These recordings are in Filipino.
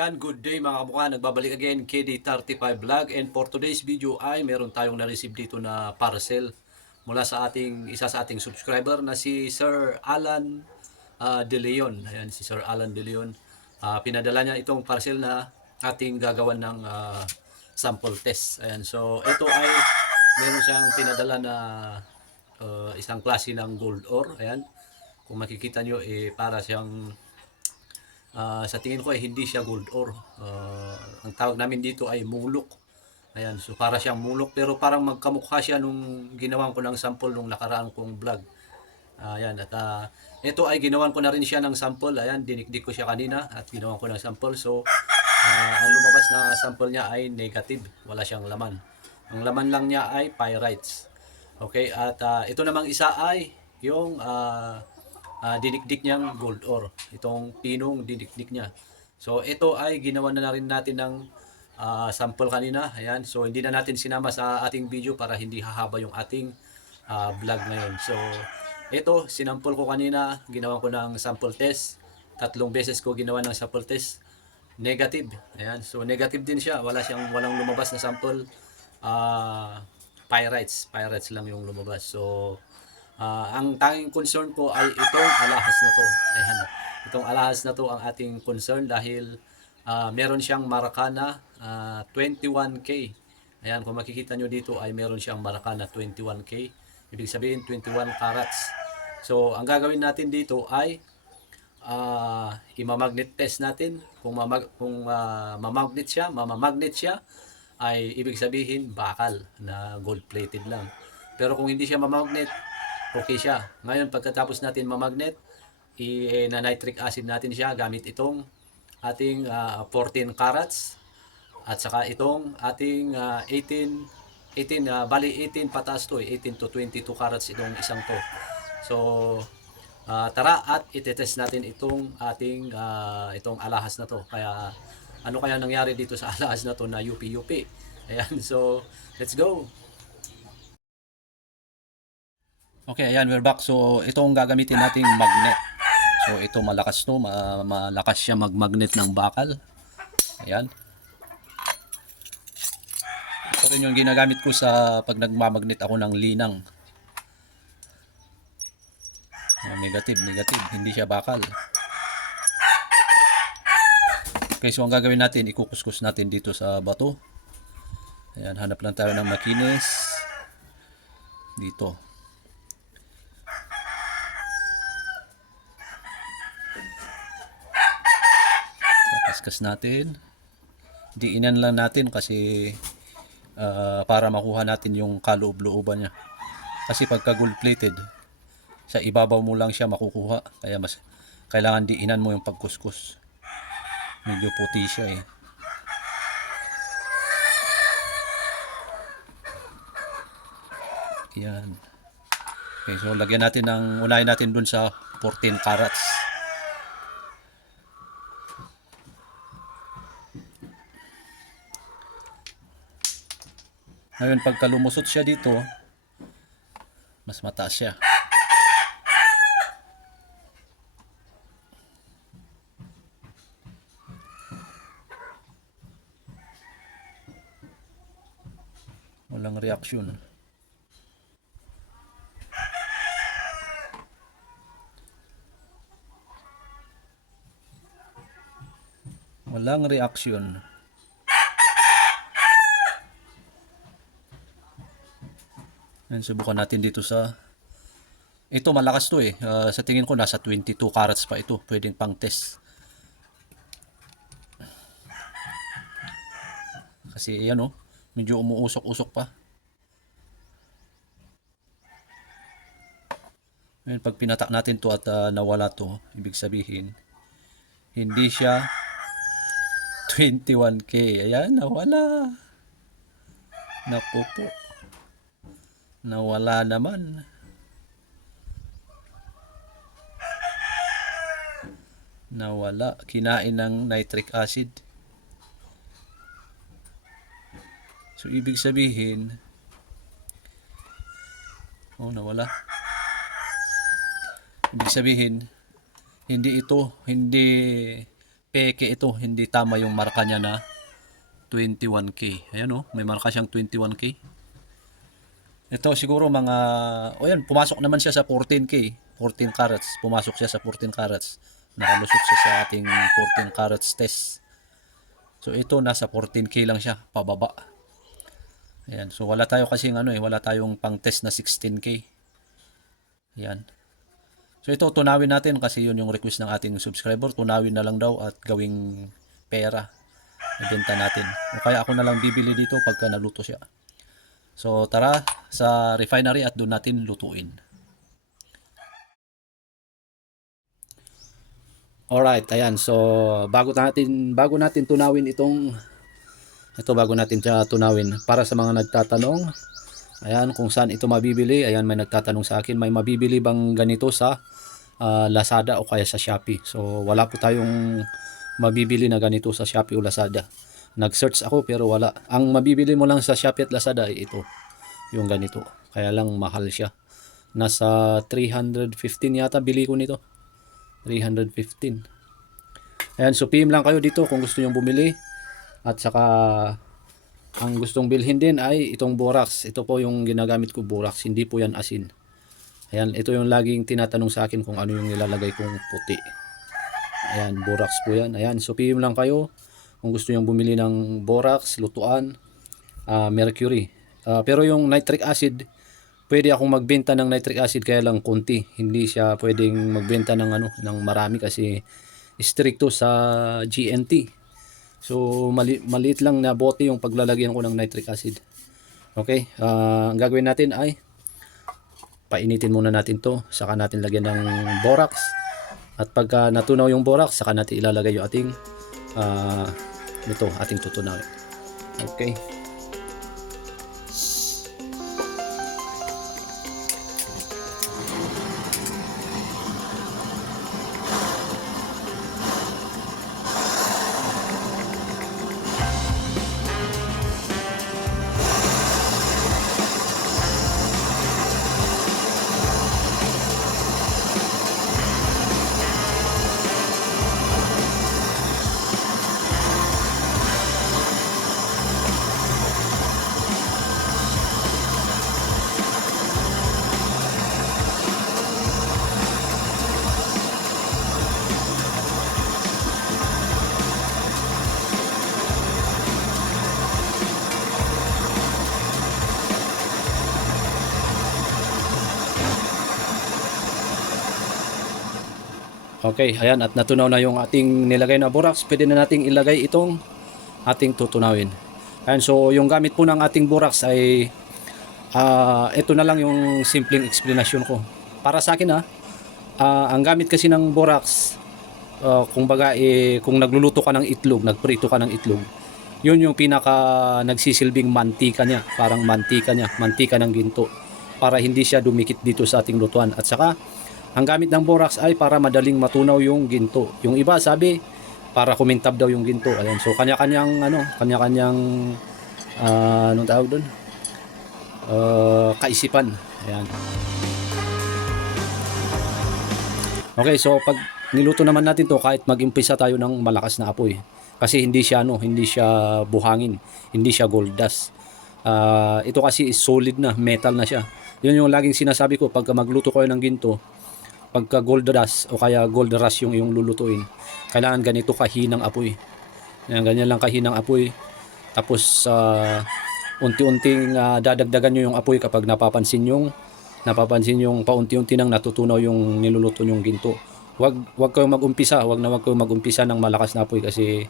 ayan, good day mga kamukha. Nagbabalik again, KD35 Vlog. And for today's video ay meron tayong na-receive dito na parcel mula sa ating isa sa ating subscriber na si Sir Alan ah, De Leon. Ayan, si Sir Alan De Leon. Ah, pinadala niya itong parcel na ating gagawan ng ah, sample test. Ayan, so ito ay meron siyang pinadala na ah, isang klase ng gold ore. Ayan, kung makikita nyo, eh, para siyang Ah, sa tingin ko ay hindi siya gold ore. Ah, ang tawag namin dito ay mulok. Ayan, so para siyang mulok pero parang magkamukha siya nung ginawan ko ng sample nung nakaraan kong vlog. Ayan, at ah, ito ay ginawan ko na rin siya ng sample. Ayan, dinikdik ko siya kanina at ginawan ko ng sample. So, ah, ang lumabas na sample niya ay negative. Wala siyang laman. Ang laman lang niya ay pyrites. Okay, at ah, ito namang isa ay yung ah, ah, dinikdik niyang gold ore. Itong pinong dinikdik niya. So ito ay ginawa na, rin natin ng ah, sample kanina. Ayan. So hindi na natin sinama sa ating video para hindi hahaba yung ating ah, vlog ngayon. So ito, sinampol ko kanina. Ginawa ko ng sample test. Tatlong beses ko ginawa ng sample test. Negative. Ayan. So negative din siya. Wala siyang walang lumabas na sample. Ah, pyrites. Pyrites lang yung lumabas. So Ah, ang tanging concern ko ay itong alahas na to. Ayan. Itong alahas na to ang ating concern dahil ah, meron siyang Maracana ah, 21K. Ayan, kung makikita nyo dito ay meron siyang Maracana 21K. Ibig sabihin 21 carats. So, ang gagawin natin dito ay ah imamagnet test natin. Kung, mamag, kung ah, mamagnet siya, mamamagnet siya, ay ibig sabihin bakal na gold plated lang. Pero kung hindi siya mamagnet, okay siya. Ngayon, pagkatapos natin mamagnet, i-nitric acid natin siya gamit itong ating ah, 14 carats at saka itong ating ah, 18 18 ah, bali 18 pataas to eh, 18 to 22 carats itong isang to. So ah, tara at itetest natin itong ating ah, itong alahas na to. Kaya ano kaya nangyari dito sa alahas na to na UP-UP. Ayan, so let's go. Okay, ayan, we're back. So, ito ang gagamitin nating magnet. So, ito malakas to. Ma- malakas siya magmagnet ng bakal. Ayan. Ito rin yung ginagamit ko sa pag nagmamagnet ako ng linang. Negative, negative. Hindi siya bakal. Okay, so ang gagawin natin, ikukuskus natin dito sa bato. Ayan, hanap lang tayo ng makinis. Dito. Kaskas natin. Diinan lang natin kasi ah, para makuha natin yung kaloob-looban niya. Kasi pagka gold plated, sa ibabaw mo lang siya makukuha. Kaya mas kailangan diinan mo yung pagkuskus. Medyo puti siya eh. Yan. Okay, so lagyan natin ng unahin natin dun sa 14 carats. Ngayon, pagka lumusot siya dito, mas mataas siya. Walang reaksyon. Walang reaksyon. Yan, subukan natin dito sa... Ito, malakas to eh. Ah, sa tingin ko, nasa 22 carats pa ito. Pwedeng pang test. Kasi yan oh, medyo umuusok-usok pa. Ngayon, pag pinatak natin to at ah, nawala to, ibig sabihin, hindi siya 21k. Ayan, nawala. Naku po. Nawala naman. Nawala. Kinain ng nitric acid. So, ibig sabihin, oh, nawala. Ibig sabihin, hindi ito, hindi peke ito, hindi tama yung marka niya na 21k. Ayan oh, may marka siyang 21k. Ito siguro mga, o yan, pumasok naman siya sa 14k, 14 carats. Pumasok siya sa 14 carats. Nakalusot siya sa ating 14 carats test. So ito nasa 14k lang siya, pababa. Ayan, so wala tayo kasing ano eh, wala tayong pang test na 16k. Ayan. So ito tunawin natin kasi yun yung request ng ating subscriber, tunawin na lang daw at gawing pera. Ibenta natin. O kaya ako na lang bibili dito pagka naluto siya. So tara sa refinery at doon natin lutuin. Alright, ayan. So bago natin bago natin tunawin itong ito bago natin siya tunawin. Para sa mga nagtatanong ayan kung saan ito mabibili ayan may nagtatanong sa akin may mabibili bang ganito sa ah, Lazada o kaya sa Shopee? So wala po tayong mabibili na ganito sa Shopee o Lazada. Nag-search ako pero wala. Ang mabibili mo lang sa Shopee at Lazada ay ito yung ganito kaya lang mahal siya nasa 315 yata bili ko nito 315 ayan so PM lang kayo dito kung gusto nyo bumili at saka ang gustong bilhin din ay itong borax. Ito po yung ginagamit ko borax, hindi po yan asin. Ayan, ito yung laging tinatanong sa akin kung ano yung nilalagay kong puti. Ayan, borax po yan. Ayan, so PM lang kayo kung gusto yung bumili ng borax, lutuan, ah, mercury. Ah, pero yung nitric acid, pwede akong magbenta ng nitric acid kaya lang konti. Hindi siya pwedeng magbenta ng ano ng marami kasi stricto sa GNT. So mali maliit lang na bote yung paglalagyan ko ng nitric acid. Okay, ah, ang gagawin natin ay painitin muna natin to, saka natin lagyan ng borax. At pagka natunaw yung borax, saka natin ilalagay yung ating ah, ito, ating tutunawin. Okay. Okay, ayan at natunaw na yung ating nilagay na borax. Pwede na nating ilagay itong ating tutunawin. Ayan, so yung gamit po ng ating borax ay ah, ito na lang yung simpleng explanation ko. Para sa akin ha, ah, ang gamit kasi ng borax, uh, kung baga eh, kung nagluluto ka ng itlog, nagprito ka ng itlog, yun yung pinaka nagsisilbing mantika niya, parang mantika niya, mantika ng ginto para hindi siya dumikit dito sa ating lutuan. At saka ang gamit ng borax ay para madaling matunaw yung ginto. Yung iba sabi para kumintab daw yung ginto. Ayan. So kanya-kanyang ano, kanya-kanyang ah, anong tawag doon? Ah, kaisipan. Ayan. Okay, so pag niluto naman natin to kahit mag-umpisa tayo ng malakas na apoy. Kasi hindi siya ano, hindi siya buhangin, hindi siya gold dust. Ah, ito kasi is solid na, metal na siya. Yun yung laging sinasabi ko pagka magluto kayo ng ginto, pagka gold rush o kaya gold rush yung yung lulutuin, kailangan ganito kahinang apoy. Yan, ganyan lang kahinang apoy. Tapos ah, unti-unting ah, dadagdagan nyo yung apoy kapag napapansin yung napapansin yung paunti-unti nang natutunaw yung niluluto yung ginto. Wag wag kayong mag-umpisa, wag na wag kayong mag-umpisa ng malakas na apoy kasi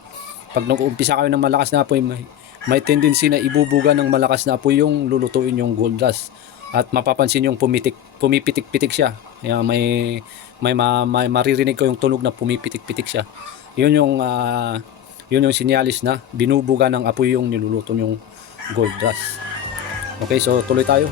pag nag-umpisa kayo ng malakas na apoy, may, may tendency na ibubuga ng malakas na apoy yung lulutuin yung gold dust at mapapansin yung pumitik pumipitik-pitik siya. Kaya may may, ma, may maririnig ko yung tunog na pumipitik-pitik siya. Yun yung ah, yun yung sinyalis na binubuga ng apoy yung niluluto yung gold dust. Okay so tuloy tayo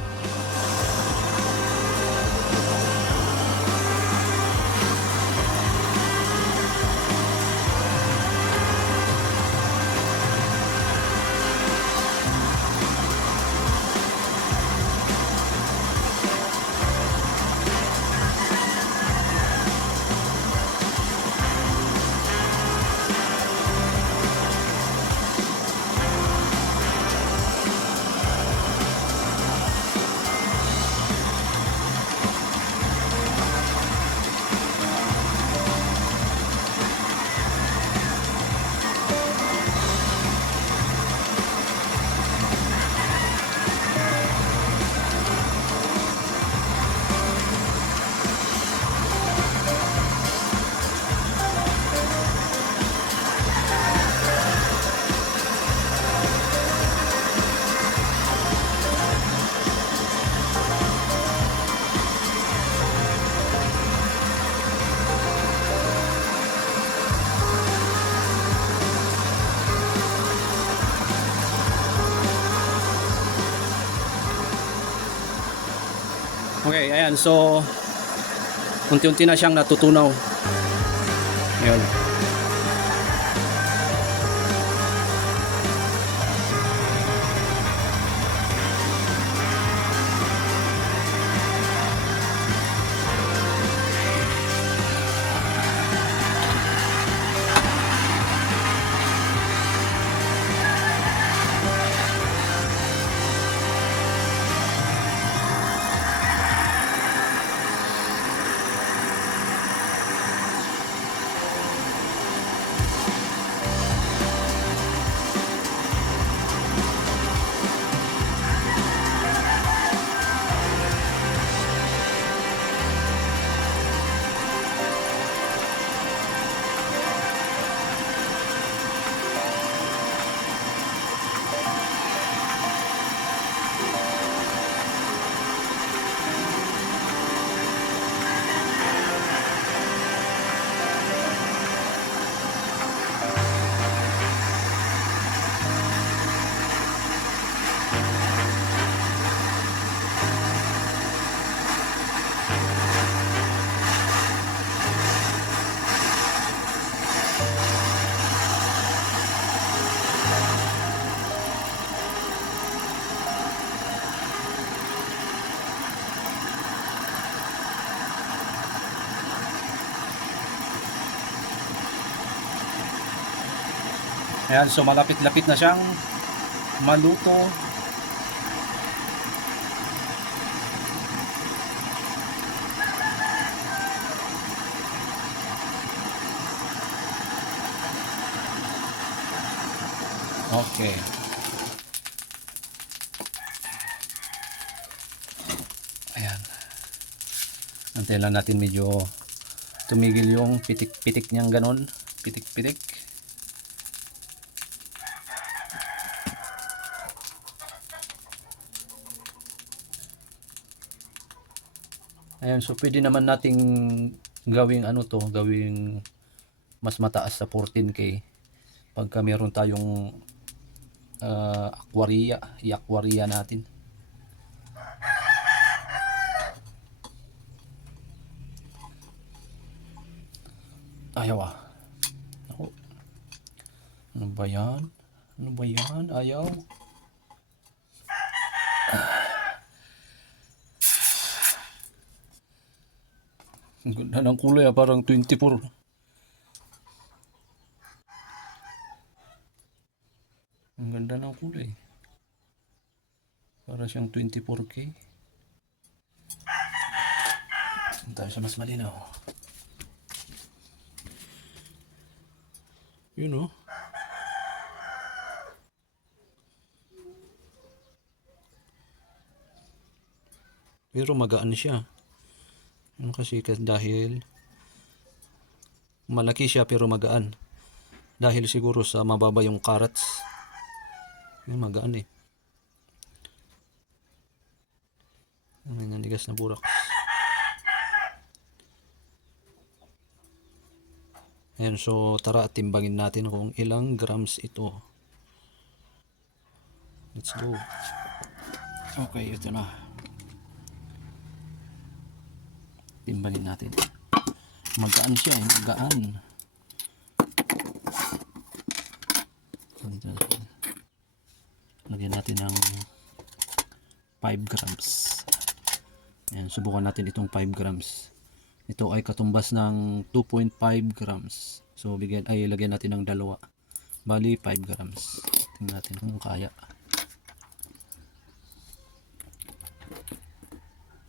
Okay, ayan. So, unti-unti na siyang natutunaw. Ayan. Ayan, so malapit-lapit na siyang maluto. Okay. Ayan. Antay lang natin medyo tumigil yung pitik-pitik niyang ganon. Pitik-pitik. Ayan, so pwede naman nating gawing ano to, gawing mas mataas sa 14k pagka meron tayong uh, aquaria, i-aquaria natin. Ayaw ah. Ako. Ano ba yan? Ano ba yan? Ayaw. Ang ganda ng kulay ah, parang 24. Ang ganda ng kulay. Para siyang 24K. Saan tayo sa mas malinaw? Yun oh. Pero magaan siya. Ano kasi kasi dahil malaki siya pero magaan. Dahil siguro sa mababa yung carrots. Yung magaan eh. Yung nandigas na burak. Ayan, so tara at timbangin natin kung ilang grams ito. Let's go. Okay, ito na. Timbangin natin. Magaan siya, eh, magaan. Lagyan natin ng 5 grams. Ayan, subukan natin itong 5 grams. Ito ay katumbas ng 2.5 grams. So, bigyan, ay lagyan natin ng dalawa. Bali, 5 grams. Tingnan natin kung kaya.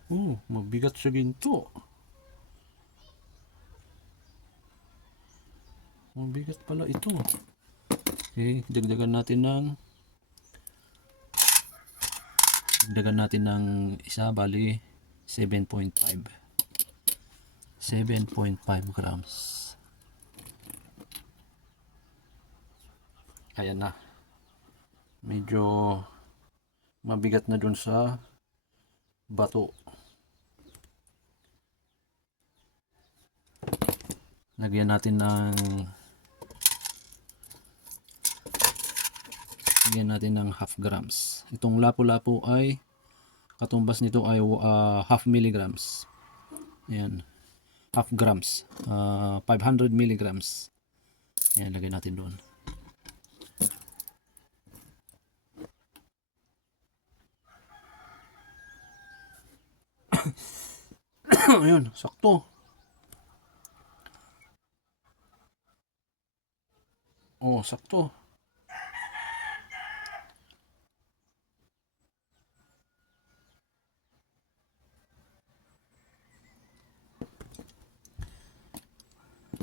Oh, mabigat sa ginto. Mabigat pala ito. Okay, dagdagan natin ng dagdagan natin ng isa bali 7.5 7.5 grams. Ayan na. Medyo mabigat na dun sa bato. Lagyan natin ng lagyan natin ng half grams itong lapu-lapu ay Katumbas nito ay ah, half milligrams. Ayan. Half grams. Ah, 500 milligrams. Ayan, lagay natin doon. Ayun, sakto. Oh, sakto.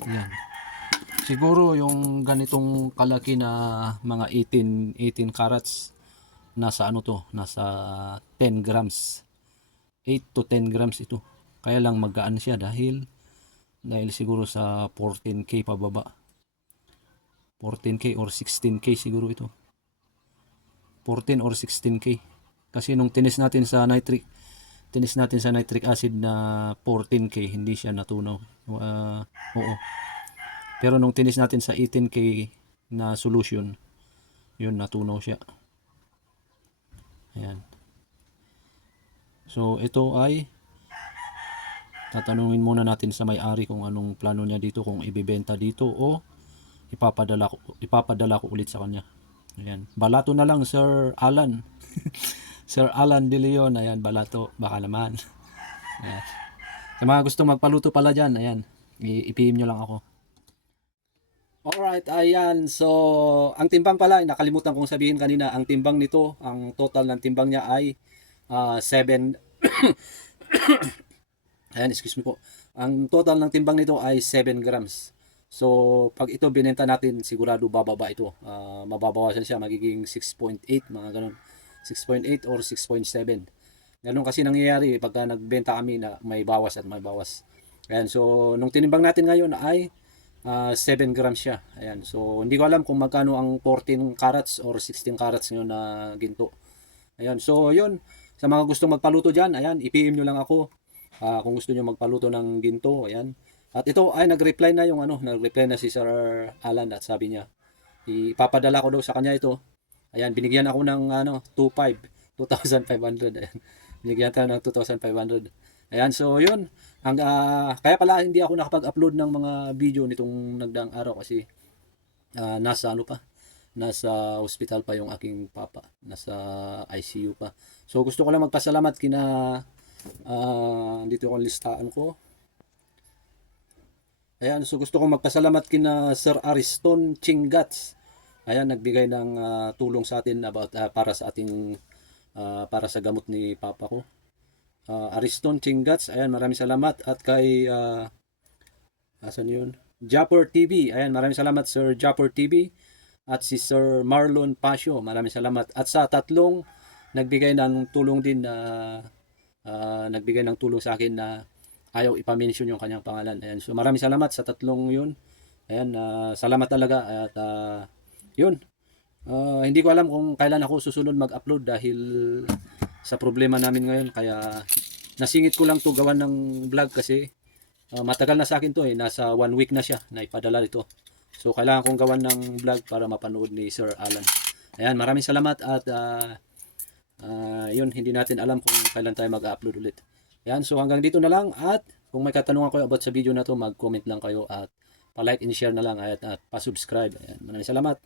Yan. Siguro yung ganitong kalaki na mga 18 18 carats nasa ano to, nasa 10 grams. 8 to 10 grams ito. Kaya lang magaan siya dahil dahil siguro sa 14k pababa. 14k or 16k siguro ito. 14 or 16k. Kasi nung tinis natin sa nitric tinis natin sa nitric acid na 14k hindi siya natunaw. Ah, oo. Pero nung tinis natin sa 18k na solution, yun natunaw siya. Ayan. So ito ay tatanungin muna natin sa may-ari kung anong plano niya dito kung ibebenta dito o ipapadala ko ipapadala ko ulit sa kanya. Ayan. Balato na lang Sir Alan. Sir Alan De Leon, ayan, balato, baka naman. Ayan. Sa mga gusto magpaluto pala dyan, ayan, i-PM nyo lang ako. Alright, ayan. So, ang timbang pala, nakalimutan kong sabihin kanina, ang timbang nito, ang total ng timbang niya ay 7 Ayan, excuse me po. Ang total ng timbang nito ay 7 grams. So, pag ito binenta natin, sigurado bababa ito. Ah, mababawasan siya, magiging 6.8, mga ganun. 6.8 or 6.7. Ganun kasi nangyayari pagka nagbenta kami na may bawas at may bawas. Ayan, so nung tinimbang natin ngayon ay ah, 7 grams siya. Ayan, so hindi ko alam kung magkano ang 14 carats or 16 carats ngayon na ginto. Ayan, so yun. Sa mga gustong magpaluto dyan, ayan, i-PM nyo lang ako. Ah, kung gusto nyo magpaluto ng ginto, ayan. At ito ay nag-reply na yung ano, nag-reply na si Sir Alan at sabi niya, ipapadala ko daw sa kanya ito. Ayan, binigyan ako ng ano, 2.5, 2,500. Ayan. Binigyan tayo ng 2,500. Ayan, so yun. Ang, ah, kaya pala hindi ako nakapag-upload ng mga video nitong nagdaang araw kasi ah, nasa ano pa, nasa hospital pa yung aking papa, nasa ICU pa. So gusto ko lang magpasalamat kina ah, dito ko listaan ko. Ayan, so gusto kong magpasalamat kina Sir Ariston Chingats. Ayan, nagbigay ng ah, tulong sa atin about ah, para sa ating ah, para sa gamot ni papa ko. Ah, Ariston Chingats, ayan, maraming salamat at kay ah, asan yun? Japper TV. Ayan, maraming salamat Sir Japper TV at si Sir Marlon Pasio. Maraming salamat. At sa tatlong nagbigay ng tulong din na ah, nagbigay ng tulong sa akin na ayaw ipamention yung kanyang pangalan. Ayan. So maraming salamat sa tatlong yun. Ayan, ah, salamat talaga at ah, yun. Ah, hindi ko alam kung kailan ako susunod mag-upload dahil sa problema namin ngayon. Kaya nasingit ko lang to gawan ng vlog kasi ah, matagal na sa akin to eh. Nasa one week na siya na ipadala ito so kailangan kong gawan ng vlog para mapanood ni Sir Alan. Ayan maraming salamat at ah, ah, yun hindi natin alam kung kailan tayo mag-upload ulit. Ayan so hanggang dito na lang at kung may katanungan kayo about sa video na to mag-comment lang kayo at pa-like and share na lang at, at pa-subscribe. Ayan maraming salamat